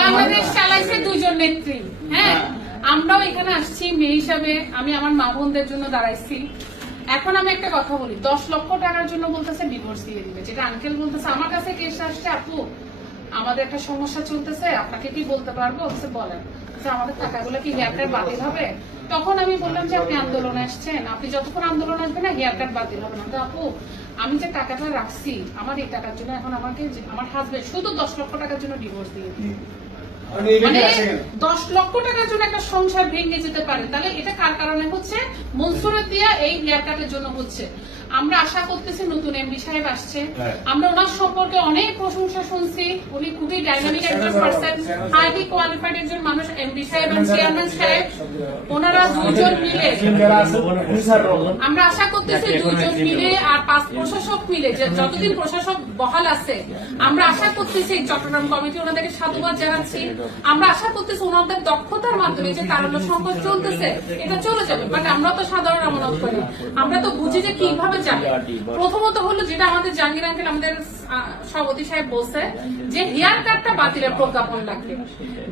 বাংলাদেশ চালাইছে দুজন নেত্রী। হ্যাঁ, আমরাও এখানে আসছি মেয়ে হিসাবে, আমি আমার মা বোনদের জন্য দাঁড়াইছি। এখন আমি একটা কথা বলি, 10 লক্ষ টাকার জন্য বলতেছে ডিভোর্স দিয়ে দিবে, যেটা আঙ্কেল বলতেছে। আমার কাছে কেস আসছে, আপু আমাদের একটা সমস্যা চলতেছে, আপনাকে কি বলতে পারবো? বলেন, আমাদের টাকাগুলো কি হেয়ার কাট বাতিল হবে? তখন আমি বললাম যে আপনি আন্দোলনে আসছেন, আপনি যতক্ষণ আন্দোলন আসবে না হেয়ার কাট বাতিল হবে না। তো আপু আমি যে টাকাটা রাখছি আমার এই টাকার জন্য এখন আমাকে আমার হাজবেন্ড শুধু 10 লক্ষ টাকার জন্য ডিভোর্স দিয়ে দিবে। মানে 10 লক্ষ টাকার জন্য একটা সংসার ভেঙে যেতে পারে, তাহলে এটা কার কারণে হচ্ছে? মনসুরের দিয়া এই হেয়ার কাটের জন্য হচ্ছে। আমরা আশা করতেছি নতুন এমডি সাহেব আসছে, আমরা ওনার সম্পর্কে অনেক প্রশংসা শুনছি। উনি খুবই ডাইনামিক একজন পার্সন, হাইলি কোয়ালিফাইড একজন মানুষ। এমডি সাহেব এবং চেয়ারম্যান সাহেব ওনারা দুজন মিলে, আমরা আশা করতেছি দুজন মিলে আর 5 প্রশাসক মিলে, যতদিন প্রশাসক বহাল আছে, আমরা আশা করতেছি চট্টগ্রাম কমিটি ওনাদেরকে সাধুবাদ জানাচ্ছি। আমরা আশা করতেছি ওনাদের দক্ষতার মাধ্যমে যে তারল্য সংকট চলতেছে এটা চলে যাবে। বাট আমরা তো সাধারণ আমানত করি, আমরা তো বুঝি যে কিভাবে যাবে। প্রথমত হলো যেটা আমাদের জাহাঙ্গীর আঙ্কেল আমাদের সভাপতি সাহেব বলছে যে হেয়ার কাটটা বাতিলের প্রজ্ঞাপন লাগবে।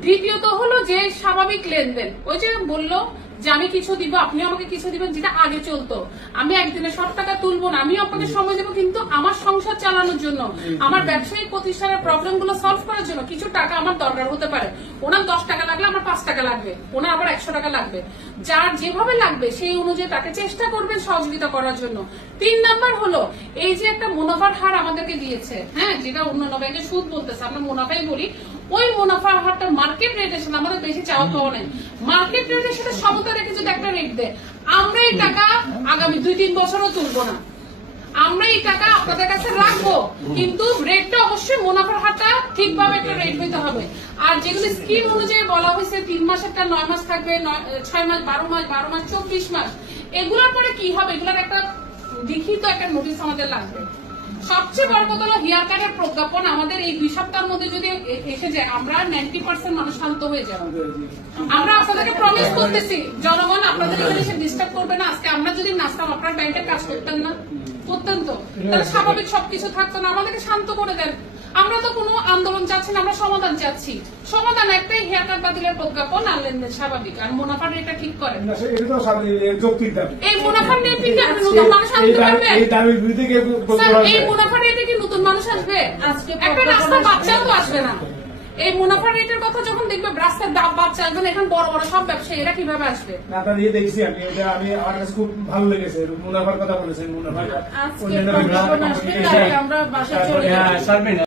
দ্বিতীয়ত হলো যে স্বাভাবিক লেনদেন, ওই যে বললো যে আমি কিছু দিব আপনি আমাকে কিছু দিবেন, যেটা আগে চলতো। আমি একদিনে সব টাকা তুলবো না, আমি আপনাকে সময় দেবো, কিন্তু আমার সংসার চালানোর জন্য, আমার ব্যবসায়িক প্রতিষ্ঠানের প্রবলেম গুলো সলভ করার জন্য কিছু টাকা আমার দরকার হতে পারে। ওনার 10 টাকা লাগলে আমার 5 টাকা লাগবে, ওনার আবার 100 টাকা লাগবে, যার যেভাবে লাগবে সেই অনুযায়ী তাকে চেষ্টা করবেন সহযোগিতা করার জন্য। 3 নাম্বার হলো এই যে একটা মুনাফার হার আমাদেরকে দিয়েছে, হ্যাঁ, যেটা অন্যান্য ব্যাংকে সুদ বলতেছে, আমরা মুনাফাই বলি। ওই মুনাফার হারটা মার্কেট রেটের সাথে, আমাদের বেশি চাওয়া পাওয়া নেই, মার্কেট রেটের সাথে সমতা রেখে যদি একটা রেট দেয়, আমরা এই টাকা আগামী 2-3 বছরও তুলবো না, আমরা এই টাকা আপনাদের কাছে রাখবো, কিন্তু রেটটা অবশ্যই মুনাফার হারটা ঠিকভাবে একটা রেট হইতে হবে। আর যেগুলো স্কিম অনুযায়ী বলা হয়েছে 3 মাসেরটা 9 মাস থাকবে, 6 মাস, 12 মাস, 12 মাস, 24 মাস, এগুলোর পরে কি হবে? এগুলোর একটা লিখিত একটা নোটিশ আমাদের লাগবে। সবচেয়ে বড় কথা হলো হেয়ার কাটের প্রজ্ঞাপন আমাদের এই 2 সপ্তাহের মধ্যে যদি এসে যায়, আমরা 90% মানুষ শান্ত হয়ে যাবো। আমরা আপনাদেরকে প্রমিস করতেছি, জনগণ আপনাদের এখানে এসে ডিস্টার্ব করবে না। আজকে আমরা যদি নাচতাম আপনার ব্যাংকের কাজ করতেন না, করতেন তো, তাহলে স্বাভাবিক সবকিছু থাকতো না। আমাদেরকে শান্ত করে দেন। আমরা তো কোনো আন্দোলন চাচ্ছি না, আমরা সমাধান চাচ্ছি। সমাধান একটাই, হেয়ার কাট বাতিলের প্রজ্ঞাপন আর লেনদেন স্বাভাবিক, আর মুনাফার রেটটা ঠিক করেন। এই মুনাফার রেট কি নতুন মানুষ আনতে পারবে? এই মুনাফার রেটে কি নতুন মানুষ আসবে? একটা রাস্তার বাচ্চাও তো আসবে না। এই মুনাফার রেটের কথা যখন দেখবে, রাস্তার বাচ্চা আসবে, এখন বড় বড় সব ব্যবসায়ীরা কিভাবে আসবে? দেখছি আমি, আমার কাছে খুব ভালো লেগেছে মুনাফার কথা বলেছেন। মুনাফার আমরা বাসায় চলে